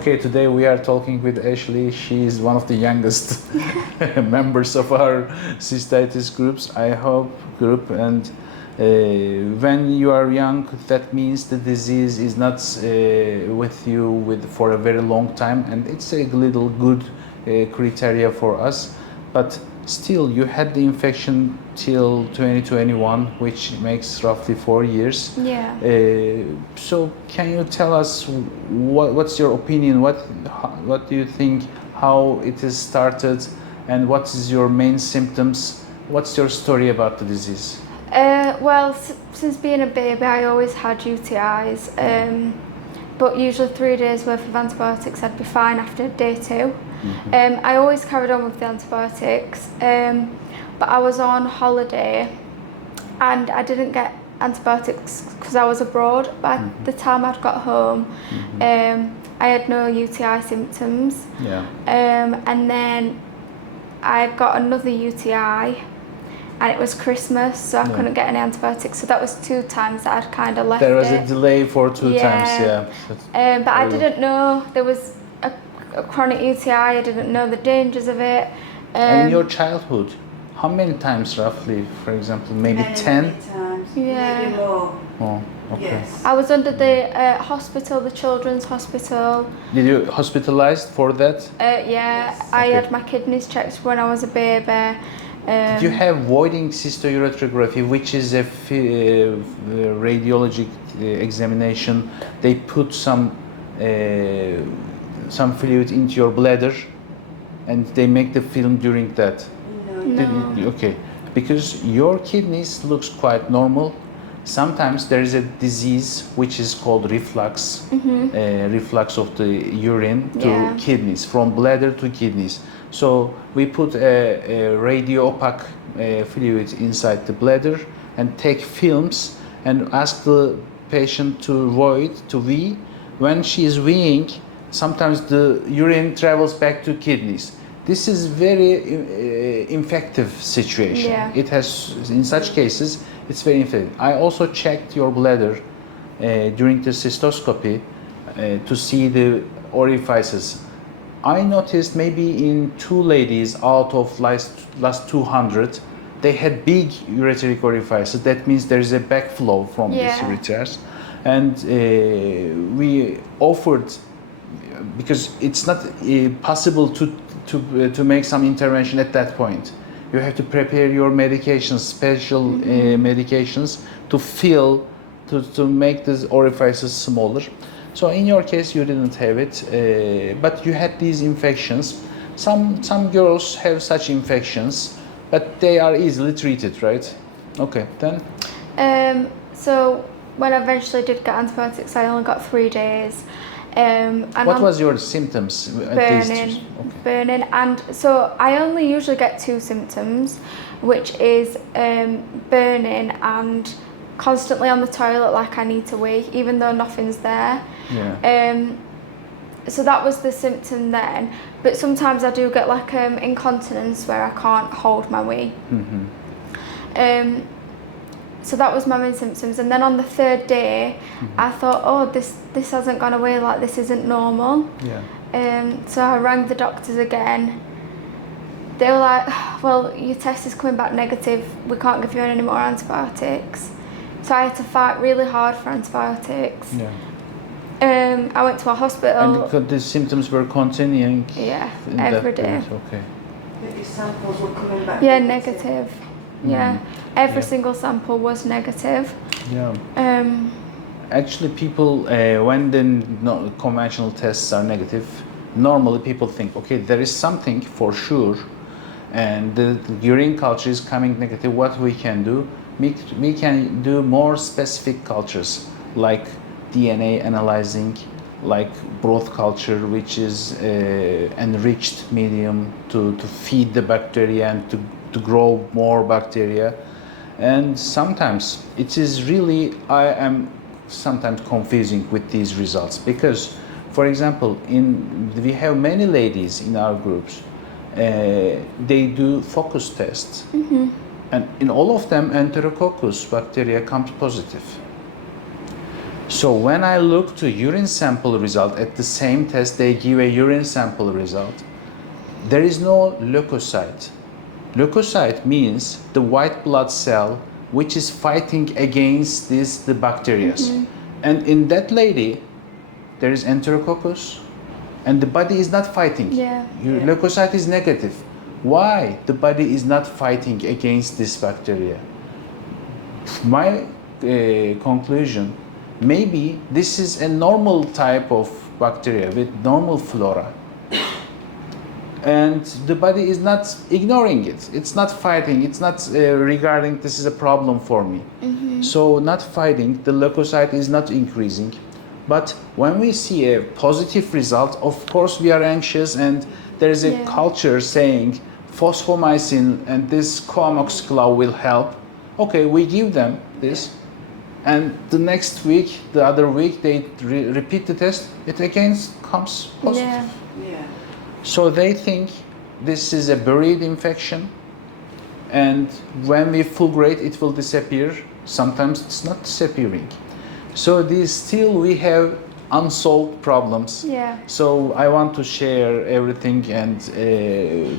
Okay, today we are talking with Ashley. She is one of the youngest members of our cystitis group, and when you are young, that means the disease is not with you for a very long time, and it's a little good criteria for us. But still, you had the infection till 2021, which makes roughly 4 years. Yeah. So can you tell us what's your opinion? What do you think? How it is started, and what is your main symptoms? What's your story about the disease? Well, since being a baby, I always had UTIs, but usually 3 days worth of antibiotics, I'd be fine after day 2. Mm-hmm. I always carried on with the antibiotics, but I was on holiday and I didn't get antibiotics because I was abroad. By the time I'd got home, I had no UTI symptoms. Yeah. And then I got another UTI. And it was Christmas, so I couldn't get any antibiotics. So that was 2 times that I'd kind of left it. There was a delay for 2 times, yeah. But I didn't know there was a chronic UTI. I didn't know the dangers of it. And in your childhood, how many times roughly, for example, maybe 10? Many times, Yeah. maybe more. Oh, okay. Yes. I was under the hospital, the children's hospital. Did you hospitalized for that? Yeah, I had my kidneys checked when I was a baby. Did you have voiding cystourethropy, which is a radiologic examination? They put some fluid into your bladder, and they make the film during that. No. Okay, because your kidneys looks quite normal. Sometimes there is a disease which is called reflux, reflux of the urine to kidneys, from bladder to kidneys. So we put a radio-opaque fluid inside the bladder and take films and ask the patient to void, to wee. When she is weeing, sometimes the urine travels back to kidneys. This is very infective situation. Yeah. It has, in such cases, it's very infective. I also checked your bladder during the cystoscopy to see the orifices. I noticed maybe in 2 ladies out of last 200, they had big ureteric orifices. That means there is a backflow from these ureters. And we offered, because it's not possible to make some intervention at that point. You have to prepare your medications, special medications to fill, to make these orifices smaller. So in your case, you didn't have it, but you had these infections. Some girls have such infections, but they are easily treated, right? Okay, then? So when I eventually did get antibiotics, I only got 3 days. And what was your symptoms? Burning, and so I only usually get 2 symptoms, which is burning and constantly on the toilet like I need to wee, even though nothing's there. Yeah. So that was the symptom then, but sometimes I do get like incontinence where I can't hold my wee. So that was my main symptoms, and then on the 3rd day, I thought, oh, this hasn't gone away, like this isn't normal. Yeah. So I rang the doctors again. They were like, well, your test is coming back negative, we can't give you any more antibiotics. So I had to fight really hard for antibiotics. Yeah. I went to a hospital. And the symptoms were continuing? Yeah, every day. Okay. But your samples were coming back? Yeah, negative. Yeah, every single sample was negative. Yeah. Actually, people, when the conventional tests are negative, normally people think, okay, there is something for sure, and the urine culture is coming negative. What we can do? We can do more specific cultures, like DNA analyzing, like broth culture, which is enriched medium to feed the bacteria and to grow more bacteria. And sometimes it is really, I am sometimes confusing with these results, because, for example, we have many ladies in our groups, they do focus tests, and in all of them enterococcus bacteria comes positive. So when I look to urine sample result at the same test, they give a urine sample result. There is no leukocyte. Leukocyte means the white blood cell which is fighting against the bacteria. And in that lady, there is enterococcus, and the body is not fighting. Yeah. Your leukocyte is negative. Why the body is not fighting against this bacteria? My conclusion, maybe this is a normal type of bacteria with normal flora, and the body is not ignoring it. It's not fighting. It's not regarding this is a problem for me. So not fighting, the leukocyte is not increasing. But when we see a positive result, of course we are anxious, and there is a culture saying phosphomycin and this co-amoxiclav will help. Okay, we give them this, and the next week, the other week, they repeat the test. It again comes positive. Yeah. So they think this is a buried infection, and when we fulgurate, it will disappear. Sometimes it's not disappearing. So we have unsolved problems. Yeah. So I want to share everything, and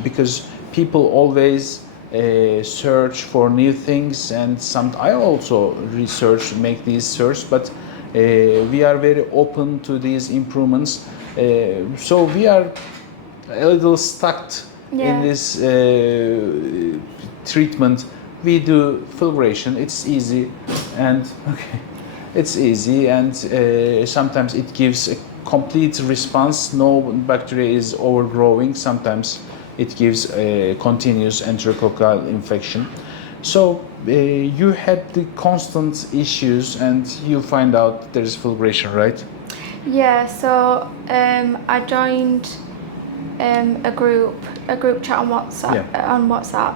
because people always search for new things, and I also make these search, but we are very open to these improvements. So we are a little stuck in this treatment. We do fulguration. It's easy, and sometimes it gives a complete response. No bacteria is overgrowing. Sometimes it gives a continuous enterococcal infection. So you had the constant issues, and you find out there is fulguration, right? Yeah. So I joined a group chat on WhatsApp.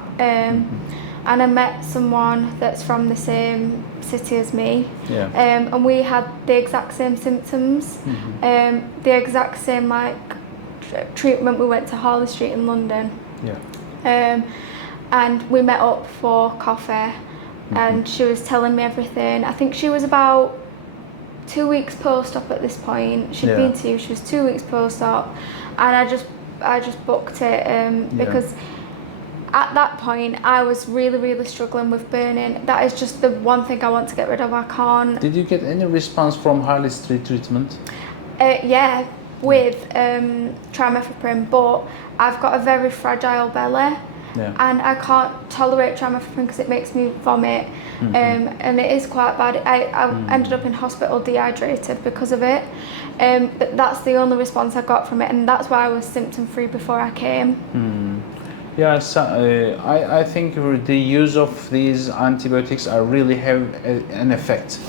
And I met someone that's from the same city as me. Yeah. And we had the exact same symptoms, the exact same treatment. We went to Harley Street in London. Yeah. And we met up for coffee, and she was telling me everything. I think she was about 2 weeks post-op at this point. She'd been to you. She was 2 weeks post-op, and I just booked it because at that point I was really struggling with burning. That is just the one thing I want to get rid of. I can't. Did you get any response from Harley Street treatment? Yeah, with trimethoprim, but I've got a very fragile belly. Yeah. And I can't tolerate trimethoprim because it makes me vomit, and it is quite bad. I ended up in hospital dehydrated because of it. But that's the only response I got from it, and that's why I was symptom free before I came. Yeah, so, I think the use of these antibiotics really have an effect,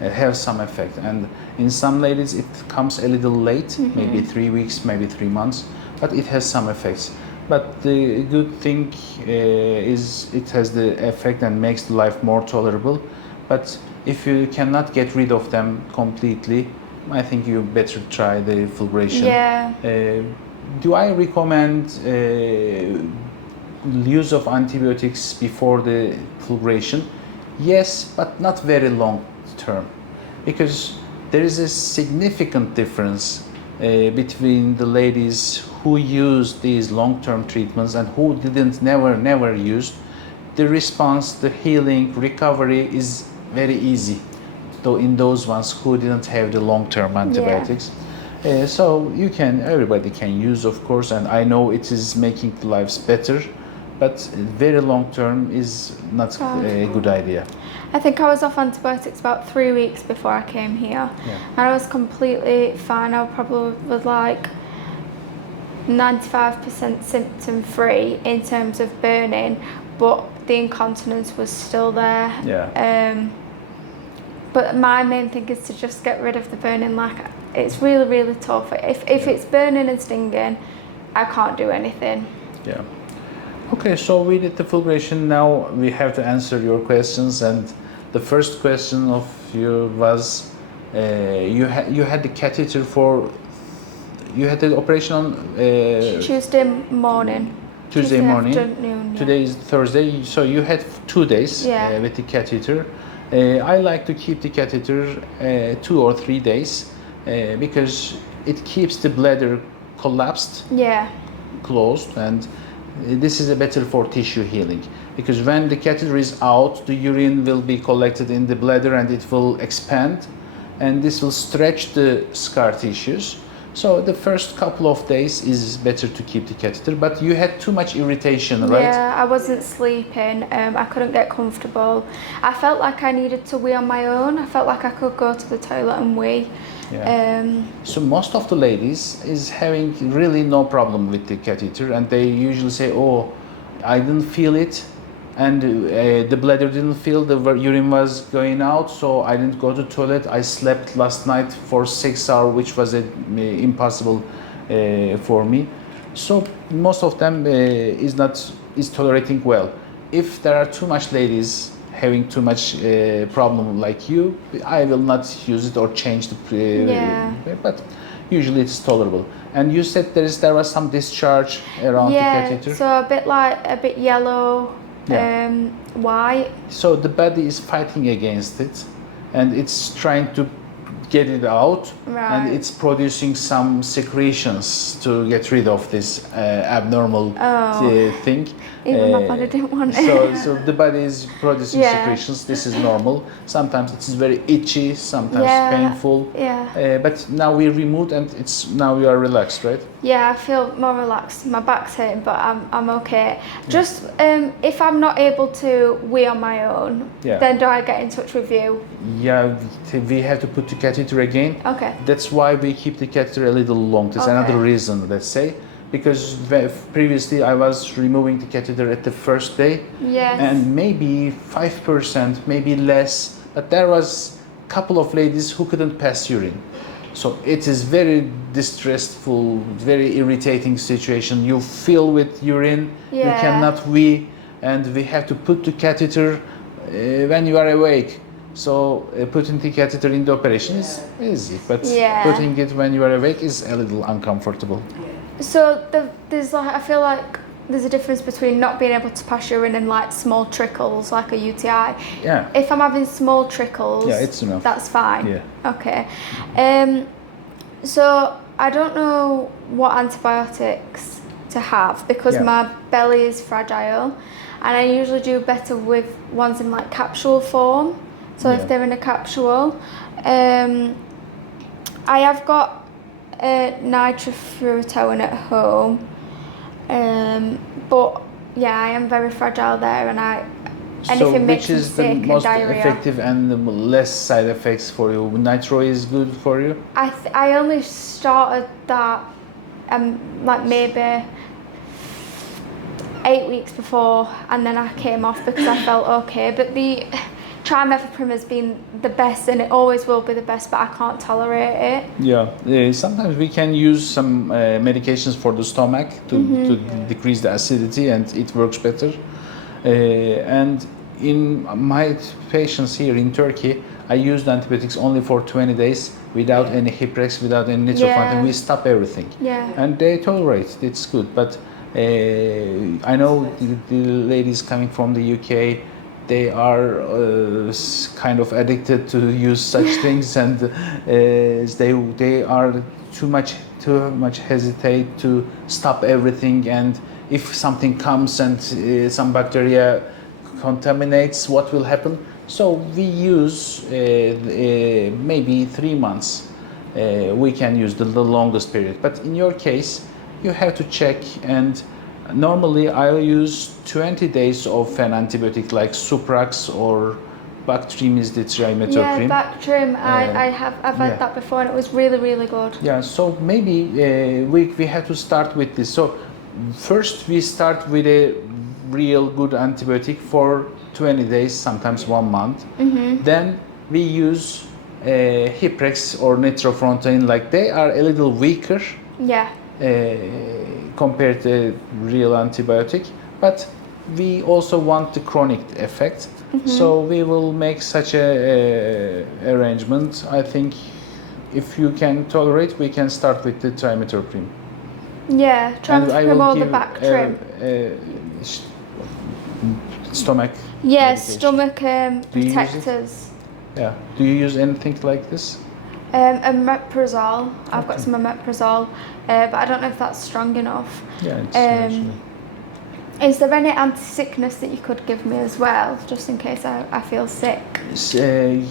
have some effect, and in some ladies it comes a little late, maybe 3 weeks, maybe 3 months, but it has some effects. But the good thing is it has the effect and makes the life more tolerable. But if you cannot get rid of them completely, I think you better try the fulguration. Yeah. Do I recommend use of antibiotics before the fulguration? Yes, but not very long term, because there is a significant difference between the ladies who used these long-term treatments and who never used. The response, the healing, recovery is very easy, though in those ones who didn't have the long-term antibiotics. So everybody can use, of course, and I know it is making the lives better, but very long-term is not a good idea. I think I was off antibiotics about 3 weeks before I came here, and I was completely fine. I probably was like 95% symptom free in terms of burning, but the incontinence was still there. But my main thing is to just get rid of the burning. Like, it's really tough. If it's burning and stinging, I can't do anything. Yeah. Okay, so we did the fulguration. Now we have to answer your questions, and the first question of you was you had the catheter for. You had the operation on Tuesday morning. Tuesday morning. Afternoon, Today is Thursday, so you had 2 days with the catheter. I like to keep the catheter 2 or 3 days because it keeps the bladder collapsed, Yeah. closed, and this is a better for tissue healing, because when the catheter is out, the urine will be collected in the bladder and it will expand, and this will stretch the scar tissues. So the first couple of days is better to keep the catheter, but you had too much irritation, right? Yeah, I wasn't sleeping. I couldn't get comfortable. I felt like I needed to wee on my own. I felt like I could go to the toilet and wee. Yeah. So most of the ladies is having really no problem with the catheter, and they usually say, "Oh, I didn't feel it, and the bladder didn't feel the urine was going out, so I didn't go to toilet. I slept last night for 6 hours, which was impossible for me." So most of them is tolerating well. If there are too much ladies having too much problem like you, I will not use it or change the but usually it's tolerable. And you said there was some discharge around the catheter. So a bit yellow, white. So the body is fighting against it, and it's trying to get it out, and it's producing some secretions to get rid of this abnormal thing. Even my body didn't want it. So the body is producing secretions. This is normal. Sometimes it is very itchy, sometimes painful. Yeah. But now we removed, and now you are relaxed, right? Yeah, I feel more relaxed. My back's hurting, but I'm okay. Just if I'm not able to wee on my own, then do I get in touch with you? Yeah, we have to put the catheter again. Okay. That's why we keep the catheter a little long. That's another reason, let's say. Because previously I was removing the catheter at the first day, and maybe 5%, maybe less, but there was a couple of ladies who couldn't pass urine. So it is very distressful, very irritating situation. You fill with urine, you cannot wee, and we have to put the catheter when you are awake. So putting the catheter in the operation is easy, but putting it when you are awake is a little uncomfortable. So there's I feel like there's a difference between not being able to pass urine and like small trickles, like a UTI. Yeah. If I'm having small trickles, it's enough. That's fine. Yeah. Okay. So I don't know what antibiotics to have because my belly is fragile, and I usually do better with ones in like capsule form. So if they're in a capsule, I have got nitrofurantoin at home, but I am very fragile there, and anything makes me sick and diarrhea. Which is the most effective and the less side effects for you? Nitro is good for you? I only started that like maybe 8 weeks before, and then I came off because I felt okay. But the trimethoprim has been the best, and it always will be the best, but I can't tolerate it. Yeah, sometimes we can use some medications for the stomach to decrease the acidity, and it works better. And in my patients here in Turkey, I used antibiotics only for 20 days without any Hiprex, without any nitrofurantoin. We stop everything. And they tolerate it. It's good. But I know the ladies coming from the UK, they are kind of addicted to use such things, and they are too much hesitate to stop everything. And if something comes and some bacteria contaminates, what will happen? So we use maybe 3 months. We can use the longest period. But in your case, you have to check, and normally I'll use 20 days of an antibiotic like Suprax or Bactrim is the trimethoprim. Yeah, Bactrim, I've had that before, and it was really, really good. Yeah, so maybe we have to start with this. So first we start with a real good antibiotic for 20 days, sometimes 1 month. Then we use Hiprex or nitrofurantoin, like they are a little weaker. Compared to real antibiotic, but we also want the chronic effect. So we will make such a arrangement. I think if you can tolerate, we can start with the trimethoprim. Trimethoprim or the Bactrim. stomach. Yeah, medication. stomach Do you use it? protectors. Yeah. Do you use anything like this? Omeprazole. I've got Okay. some omeprazole, but I don't know if that's strong enough. Yeah. It's Um, Is there any anti-sickness that you could give me as well, just in case I feel sick?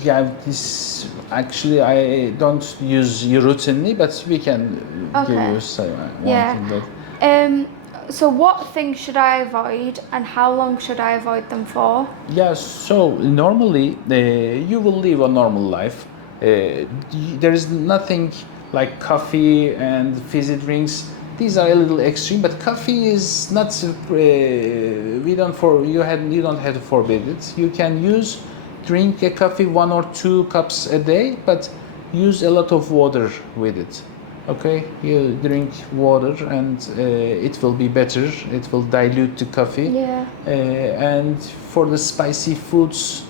yeah. This actually I don't use you routinely, but we can give Okay. you one Yeah. thing that. So what things should I avoid, and how long should I avoid them for? Yeah, so normally you will live a normal life. There is nothing like coffee and fizzy drinks. These are a little extreme, but coffee is not. You don't have to forbid it. You can drink a coffee 1 or 2 cups a day, but use a lot of water with it. Okay, you drink water and it will be better. It will dilute the coffee. Yeah. And for the spicy foods,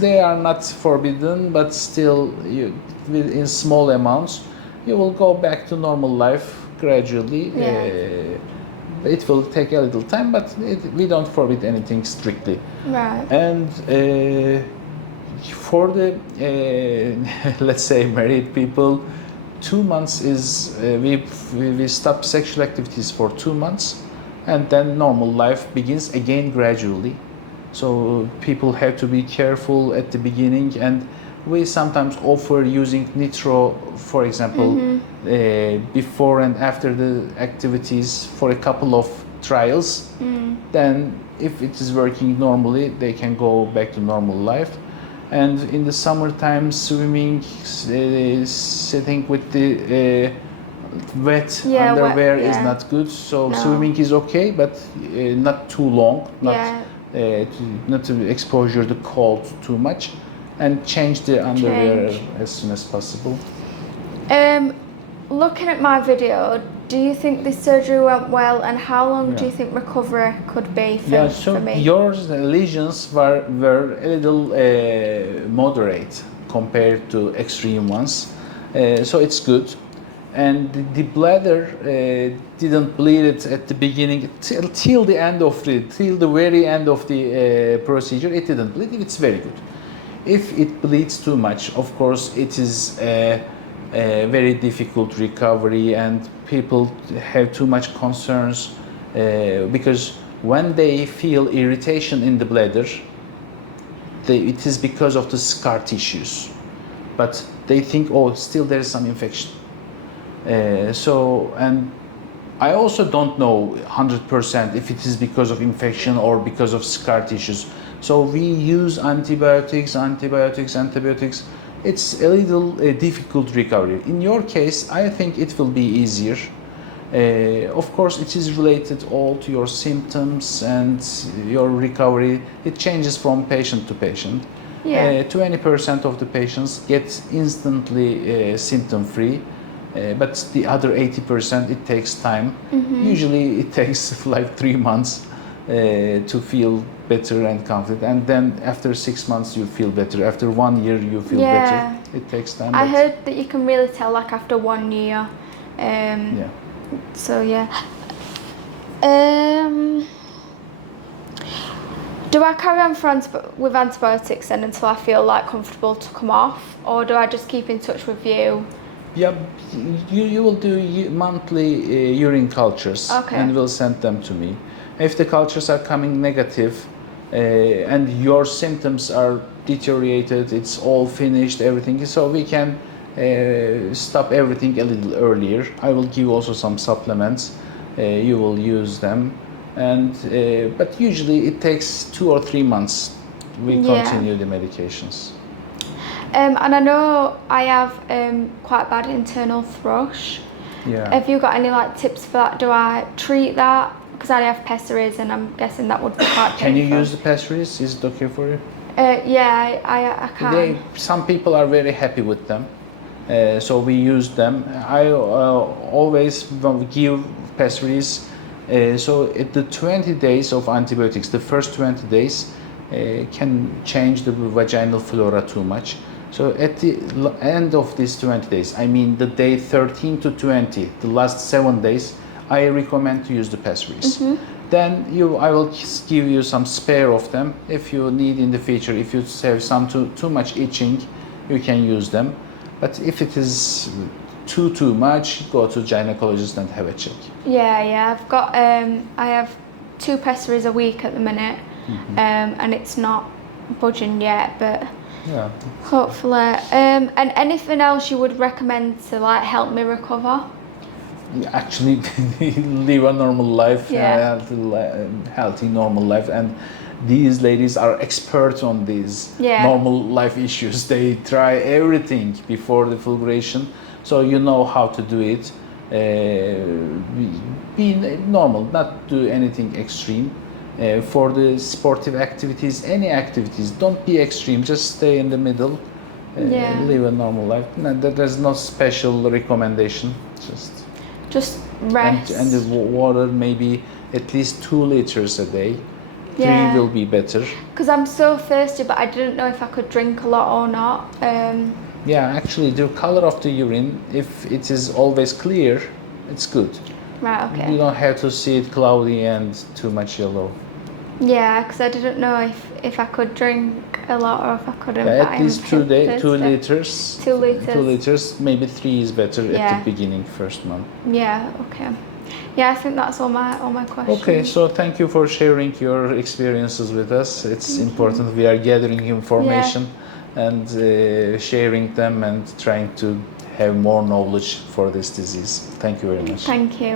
they are not forbidden, but still, in small amounts, you will go back to normal life gradually. Yeah. It will take a little time, but we don't forbid anything strictly. Right. And for the let's say married people, 2 months is we stop sexual activities for 2 months, and then normal life begins again gradually. So people have to be careful at the beginning, and we sometimes offer using nitro, for example, before and after the activities for a couple of trials. Then if it is working normally, they can go back to normal life. And in the summertime, swimming, sitting with the wet underwear is not good. So swimming is okay, but not too long, not to expose the cold too much, and change the underwear as soon as possible. Looking at my video, do you think this surgery went well, and how long do you think recovery could be for me? Your lesions were a little moderate compared to extreme ones, so it's good. And the bladder didn't bleed it at the beginning till the very end of the procedure. It didn't bleed. It's very good. If it bleeds too much, of course, it is a very difficult recovery, and people have too much concerns because when they feel irritation in the bladder, it is because of the scar tissues, but they think, oh, still there is some infection. And I also don't know 100% if it is because of infection or because of scar tissues. So we use antibiotics. It's a little difficult recovery. In your case, I think it will be easier. Of course, it is related all to your symptoms and your recovery. It changes from patient to patient. 20% of the patients get instantly symptom-free, but the other 80%, it takes time. Usually it takes like 3 months to feel better and confident, and then after 6 months you feel better. After 1 year you feel better. It takes time. I heard that you can really tell like after 1 year. So yeah. Do I carry on with antibiotics then until I feel like comfortable to come off, or do I just keep in touch with you? Yeah, you will do monthly urine cultures, and will send them to me. If the cultures are coming negative and your symptoms are deteriorated, it's all finished, everything, so we can stop everything a little earlier. I will give also some supplements. You will use them, and but usually it takes 2 or 3 months. We continue the medications. And I know I have quite bad internal thrush. Have you got any like tips for that? Do I treat that? Because I have pessaries, and I'm guessing that would be quite painful. Can you use the pessaries? Is it okay for you? I can. Some people are very happy with them, so we use them. I always give pessaries. So at the 20 days of antibiotics, the first 20 days can change the vaginal flora too much. So at the end of these 20 days, I mean the day 13 to 20, the last 7 days, I recommend to use the pessaries. then I will give you some spare of them. If you need in the future, if you have some too much itching, you can use them. But if it is too much, go to gynecologist and have a check. Yeah. I've got I have 2 pessaries a week at the minute, and it's not budging yet, but Yeah. hopefully. And anything else you would recommend to like help me recover? Actually, live a normal life, Yeah. healthy normal life, and these ladies are experts on these Yeah. normal life issues. They try everything before the fulguration, so you know how to do it. Be normal, not do anything extreme. For the sportive activities, any activities, don't be extreme, just stay in the middle. Yeah. Live a normal life. No, there's no special recommendation, Just rest. and the water, maybe at least 2 liters a day. 3 Yeah. will be better. Because I'm so thirsty, but I didn't know if I could drink a lot or not. Yeah, actually, the color of the urine, if it is always clear, it's good. Right, You okay. don't have to see it cloudy and too much yellow. Yeah, because I didn't know if I could drink a lot or if I couldn't. but At I'm least 2 thirsty. liters. 2 liters. 2 liters, maybe 3 is better at Yeah. the beginning, first month. Yeah, okay. Yeah, I think that's all my questions. Okay, so thank you for sharing your experiences with us. It's important. We are gathering information and sharing them and trying to have more knowledge for this disease. Thank you very much. Thank you.